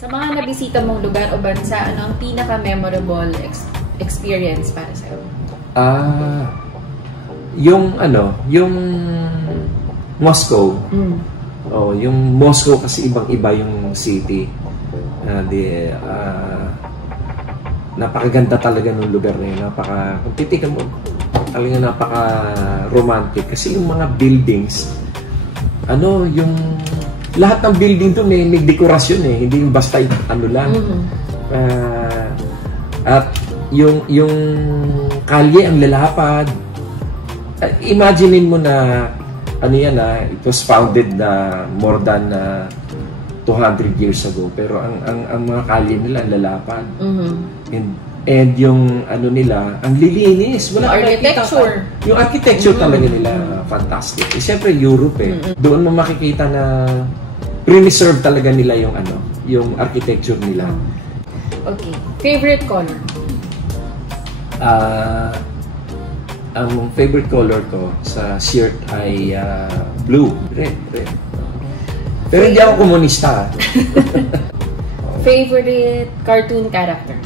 Sa mga nabisita mong lugar o bansa, ano ang pinaka-memorable experience para sa'yo? Yung Moscow. Oh, yung Moscow kasi ibang-iba yung city. Napakaganda talaga ng lugar na yun. Kung titikan mo, talaga napaka-romantic. Kasi yung mga buildings, yung lahat ng building doon may dekorasyon eh. Hindi yung basta ano lang. At yung kalye ang lalapad. Imaginein mo na it was founded na more than 200 years ago. Pero ang mga kalye nila ang lalapad. And yung nila, ang lilinis. Wala architecture. Yung architecture talaga nila, fantastic. Siyempre, Europe eh. Doon mo makikita na preserve talaga nila yung architecture nila. Okay. Favorite color? Ang favorite color ko sa shirt ay blue. Red. Pero hindi ako komunista. Favorite cartoon character?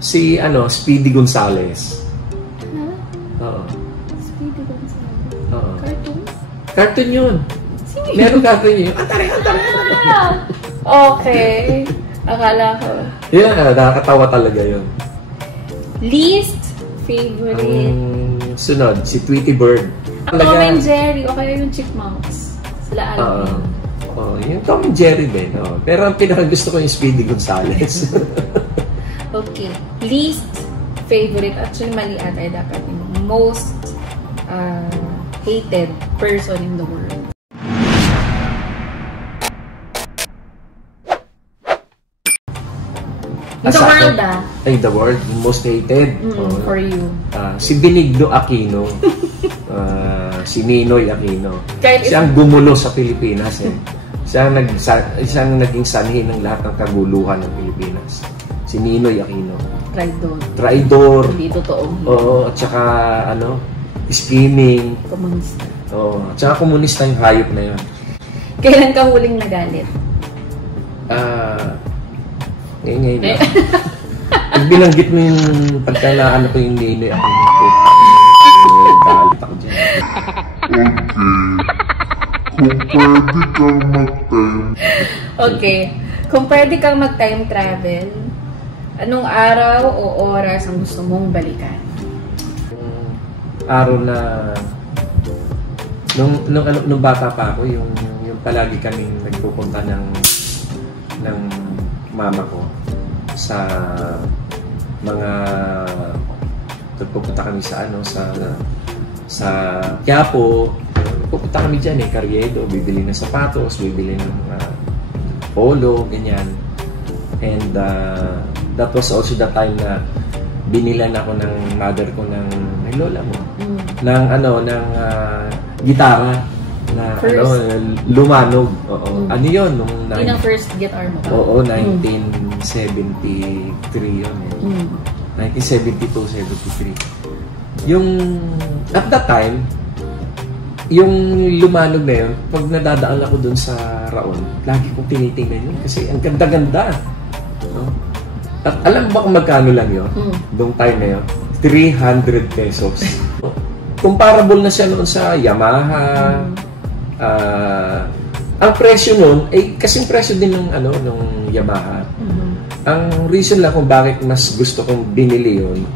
Si Speedy Gonzales. Oo. Speedy Gonzales? Oo. Cartoon? Cartoon yun. Meron cartoon yun. Antare. Okay. Akala ko. Yeah, nakakatawa talaga yun. Least favorite? Sunod, si Tweety Bird. Tom and Jerry. O kaya yung Chipmunks. Sila Alvin. Yung Tom and Jerry din. Pero ang pinakagusto ko yung Speedy Gonzales. Okay. Least favorite. Actually, mali ata dapat yung most hated person in the world. In the world, the world, most hated. For you. Si Benigno Aquino. Si Ninoy Aquino. Siya ang gumulo sa Pilipinas. Siya ang naging sanhi ng lahat ng kaguluhan ng Pilipinas. Si Ninoy Aquino. Traidor. Hindi totoo. Oo, at saka scheming. Komunista. Oo, at saka komunista yung hayop na yun. Kailan ka huling nagalit? Ngayon na. Pag binanggit mo yung pagkala ko yung Ninoy Aquino. Galit ako dyan. Okay. Kung pwede kang mag-time travel, anong araw o oras ang gusto mong balikan? Araw na nung bata pa ako, yung palagi kaming nagpupunta ng mama ko sa mga nagpupunta kami sa Quiapo. Pupunta kami dyan Carriedo, bibili ng sapatos, bibili ng polo, ganyan. And that was also the time na binilan ako ng mother ko ng lola mo ng gitara na lumanog. Ano yun nung yun ang first guitar mo ka? Oo, 1973 yun 1972, 73. Yung at that time yung lumanog na yun, pag nadadaan ako dun sa Raon, lagi kong tinitingnan yun kasi ang ganda-ganda. At alam mo ba kung magkano lang yun? Noong time na yun? 300 pesos. Comparable na siya noon sa Yamaha. Ang presyo noon, kasing presyo din ng Yamaha. Ang reason lang kung bakit mas gusto kong binili yun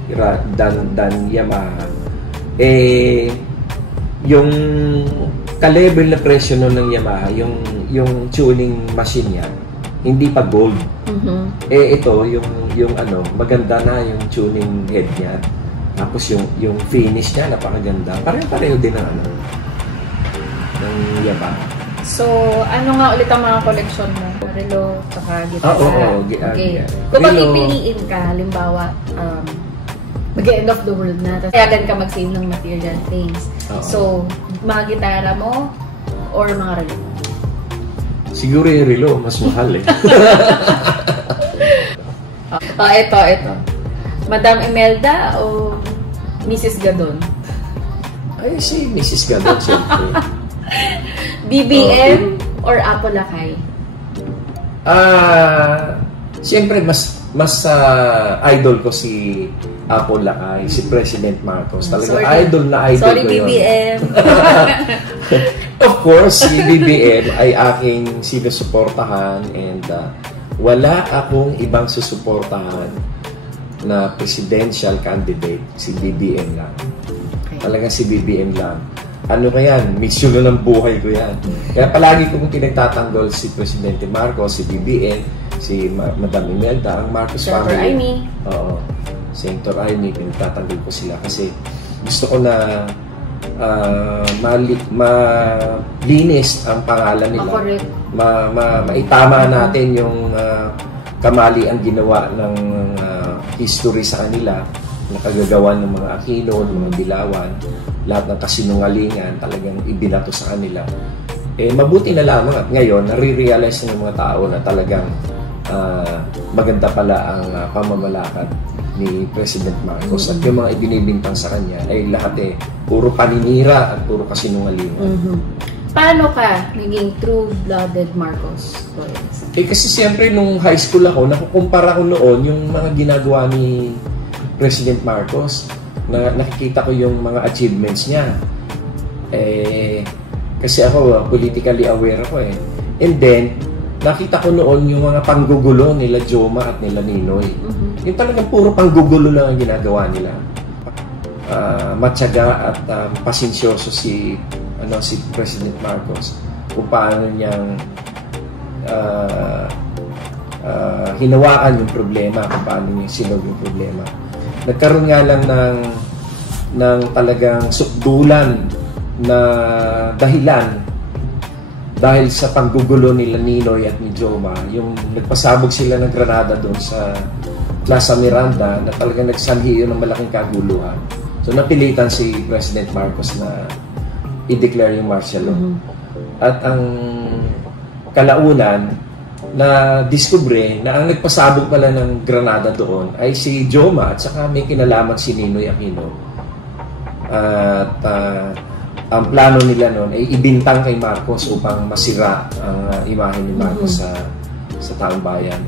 than Yamaha, yung ka-level na presyo noon ng Yamaha, yung tuning machine niya, hindi pa gold. Ito, yung maganda na yung tuning head niya. Tapos yung finish niya, napakaganda. Pareho din ng Yamaha. So, ano nga ulit ang mga collection mo? Relo, saka gitara. Okay. Kung pagpipiliin ka, halimbawa, mag-end of the world na, tapos kayagan ka mag-save ng material things. So, mga gitara mo or mga relo? Siguro yung relo, mas mahal Ito. Madam Imelda o Mrs. Gadon? Ay, si Mrs. Gadon, siyempre. BBM or Apolacay? Siyempre, idol ko si Apo Lakay, si President Marcos. Talaga idol na idol Sorry, ko yun. BBM. Of course, si BBM ay aking sinusuportahan and wala akong ibang susuportahan na presidential candidate. Si BBM lang. Okay. Talagang si BBM lang. Ano ka yan? Mission na ng buhay ko yan. Kaya palagi kong pinagtatanggol si Presidente Marcos, si BBM, si Madam Imelda, ang Marcos Senator family. Amy. Oo. Senator Amy, pinagtatanggol ko sila kasi gusto ko na malinis ang pangalan nila. Maitama natin yung kamali ang ginawa ng history sa kanila, nakagagawa ng mga Aquino, ng mga Dilawan, lahat ng kasinungalingan talagang ibinato sa kanila. Mabuti na lamang at ngayon nare-realize ng mga tao na talagang maganda pala ang pamamalakad ni President Marcos at yung mga ibinibintang sa kanya ay lahat puro paninira at puro kasinungalingan. Paano ka naging true-blooded Marcos? Kasi siyempre nung high school ako, nakukumpara ko noon yung mga ginagawa ni President Marcos. Nakikita ko yung mga achievements niya. Kasi ako, politically aware ako And then, nakita ko noon yung mga panggugulo nila Joma at nila Ninoy. Yung talagang puro panggugulo lang ang ginagawa nila. Matyaga at pasensyoso si President Marcos kung paano niyang hinawakan yung problema, kung paano niya sinog yung problema. Nagkaroon nga lang ng talagang sukdulan na dahilan dahil sa panggugulo nila Ninoy at ni Joma, yung nagpasabog sila ng granada doon sa Plaza Miranda na talagang nagsanhi yun ng malaking kaguluhan. So napilitan si President Marcos na i-declare yung martial law. At ang kalaunan na diskubre na ang nagpasabog pala ng granada doon ay si Joma at saka may kinalaman si Ninoy Aquino. At ang plano nila noon ay ibintang kay Marcos upang masira ang imahe ni Marcos sa taong bayan.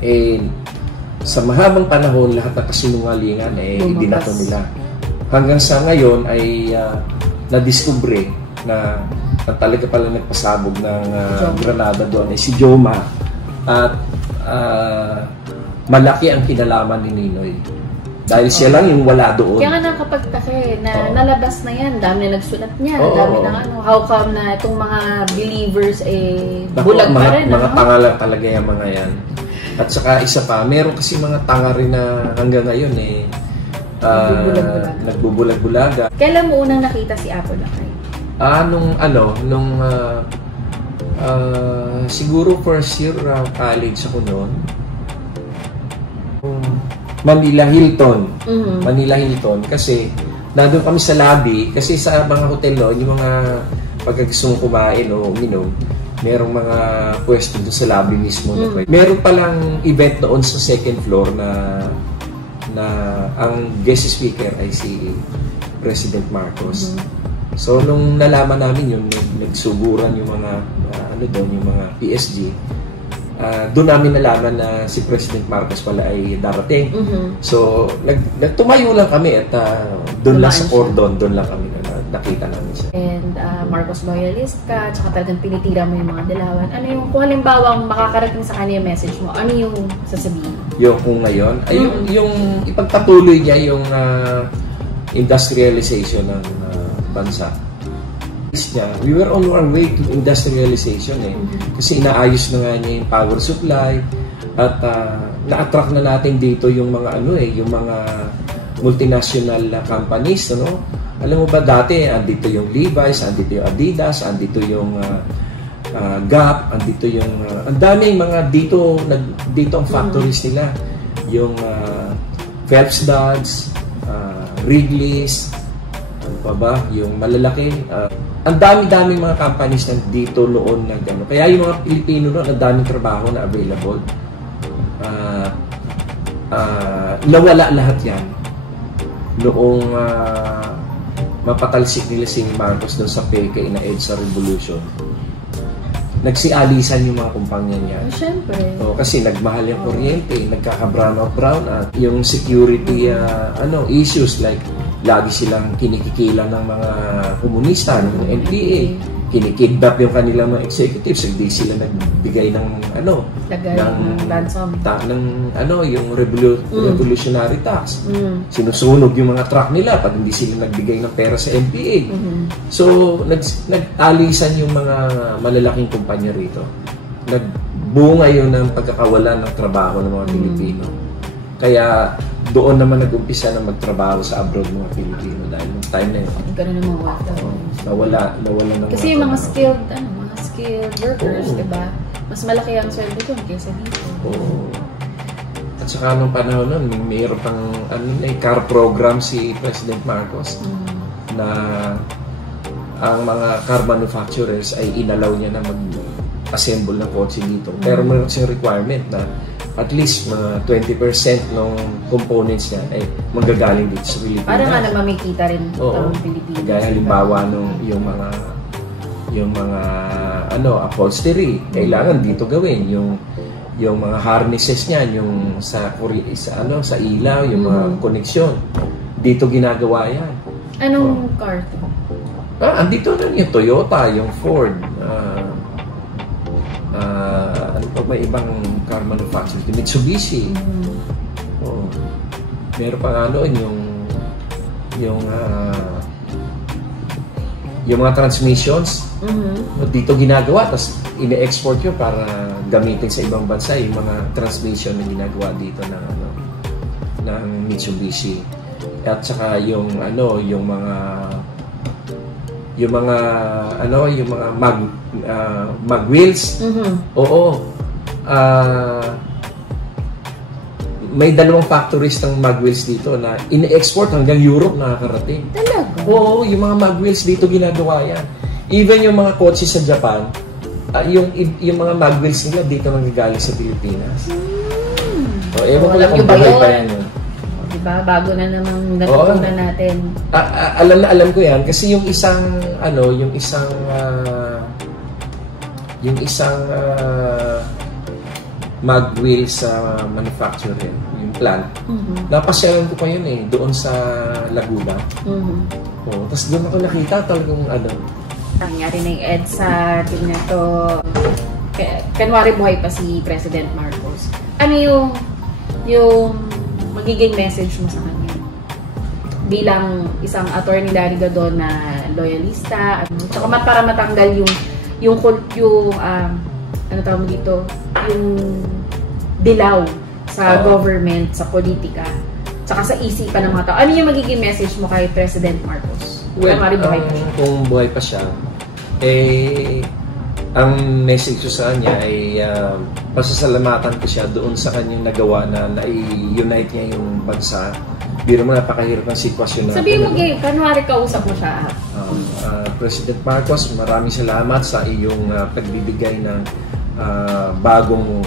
Sa mahabang panahon, lahat ng kasinungalingan ibinato nila. Hanggang sa ngayon ay nadiskubre na talaga pala nagpasabog ng granada doon ay si Joma at malaki ang kinalaman ni Ninoy. Dahil siya lang yung wala doon. Kaya nga nakapagtake na nalabas na yan. Dami na nagsulat niya. Dami na how come na itong mga believers bulag pa rin. Mga tanga lang talaga yung mga yan. At saka isa pa, meron kasi mga tanga rin na hanggang ngayon nagbubulag-bulaga. Kailan mo unang nakita si Apo Lakay? Siguro first year college ako noon. Manila Hilton. Manila Hilton kasi nandun kami sa lobby kasi sa mga hotel noon, yung mga pagkagusto mong kumain o uminom, merong mga pwesto doon sa lobby mismo. Meron palang event doon sa second floor na ang guest speaker ay si President Marcos. So nung nalaman namin yun, nagsuguran yung mga yung mga PSG. Doon namin nalaman na si President Marcos pala ay darating. So, nagtumayo lang kami at doon lang sa cordon, doon lang kami nakita namin siya. And Marcos loyalist ka, tsaka talagang pinitira mo yung mga Dilawan. Ano yung, kung halimbawa makakarating sa kanya yung message mo, ano yung sasabihin? Yung kung ngayon, ay yung ipagpatuloy niya yung industrialization ng bansa. We were on our way to industrialization kasi inaayos na nga niya yung power supply at na-attract na natin dito yung mga yung mga multinational companies, Alam mo ba dati andito yung Levi's, andito yung Adidas, andito yung Gap, andito yung ang daming mga dito ang factories nila, yung Phelps Dodge, Wrigley's, ano pa ba, yung malalaki. Ang dami-daming mga companies na dito noon kaya yung mga Pilipino noon, ang daming trabaho na available. Nawala lahat yan noong mapatalsik nila si Marcos doon sa peke na EDSA Revolution. nagsialisan yung mga kumpanya niya. Siyempre. Kasi nagmahal yung kuryente, nagkaka-brown out. Yung security issues like lagi silang kinikikila ng mga komunista, ng NPA. Kinikidnap yung kanilang mga executives, hindi sila nagbigay ng yung revolutionary tax. Sinusunog yung mga truck nila pag hindi sila nagbigay ng pera sa NPA. So nag-alisan yung mga malalaking kumpanya rito. Nagbunga yun ng pagkakawala ng trabaho ng mga Pilipino. Kaya doon naman nag-umpisa na magtrabaho sa abroad mga Pilipino dahil nung time na yun. Ganun ang mga nawala ng kasi yung mga skilled workers, diba? Mas malaki ang sweldo doon kaysa dito. At saka nung panahon nun, mayroon pang car program si President Marcos na ang mga car manufacturers ay inalaw niya na mag-assemble ng kotse dito. Pero mayroon siyang requirement na at least mga 20% ng components niya ay manggagaling dito sa Pilipinas. Para nga naman may kita rin ang Pilipinas. Gaya halimbawa yung mga upholstery, kailangan dito gawin yung mga harnesses niya, yung sa ilaw, yung mga koneksyon. Dito ginagawa yan. Anong car? Andito na yung Toyota, yung Ford, may ibang car manufacturer, Mitsubishi. Meron pa yung mga transmissions dito ginagawa, tapos ine-export yun para gamitin sa ibang bansa yung mga transmission na ginagawa dito ng Mitsubishi. At saka yung mga mag wheels. May dalawang factories ng mag wheels dito na ine-export hanggang Europe nakakarating. Talaga? Oo, yung mga mag wheels dito ginagawa yan. Even yung mga kotse sa Japan, yung mga mag wheels nila dito nanggagaling sa Pilipinas. Ewan ko lang kung bagay pa yan yun. Diba? Bago na namang natutunan natin. Alam ko yan kasi yung isang mag wheels sa manufacturer, yung plant. Napasyalan ko pa yun doon sa Laguna. Tapos doon ako nakita talagang Nangyari na yung EDSA, tingnan to. Kanwari buhay pa si President Marcos. Ano yung magiging message mo sa kanya? Bilang isang attorney Larigadon na loyalista, tsaka para matanggal yung ano tawag mo dito, yung dilaw sa government, sa politika, tsaka sa isipan ng mga tao. Ano yung magiging message mo kay President Marcos? Well, kung buhay pa siya, ang message ko sa kanya ay pasasalamatan ko siya doon sa kanyang nagawa na nai-unite niya yung bansa. Biro mo, napakahirap ng sitwasyon natin. Sabihin mo, kanwari kausap mo siya. President Marcos, maraming salamat sa iyong pagbibigay ng bagong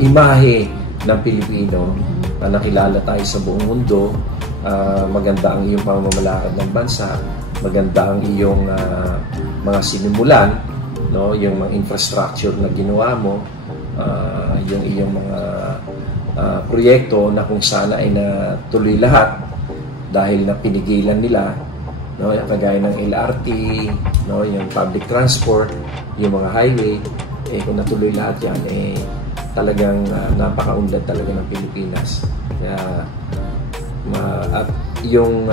imahe ng Pilipino na nakilala tayo sa buong mundo. Maganda ang iyong pamamalakad ng bansa, maganda ang iyong mga sinimulan, yung mga infrastructure na ginawa mo, yung iyong mga proyekto na kung sana ay natuloy lahat dahil na pinigilan nila, kagaya ng LRT, yung public transport, yung mga highway, kung natuloy lahat yan, talagang napakaunlad talaga ng Pilipinas. Kaya, at yung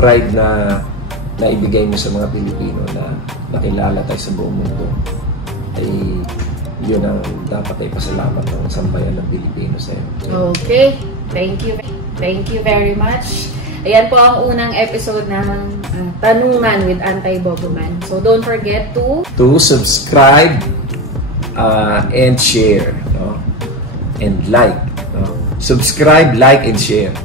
pride na naibigay mo sa mga Pilipino na nakilala tayo sa buong mundo, ay yun ang dapat ay pasalamat ng sambayan ng Pilipino sa iyo. Okay. Thank you. Thank you very much. Ayan po ang unang episode ng Tanungan with Anti-Boboman. So don't forget to subscribe and share, and like. Subscribe, like, and share.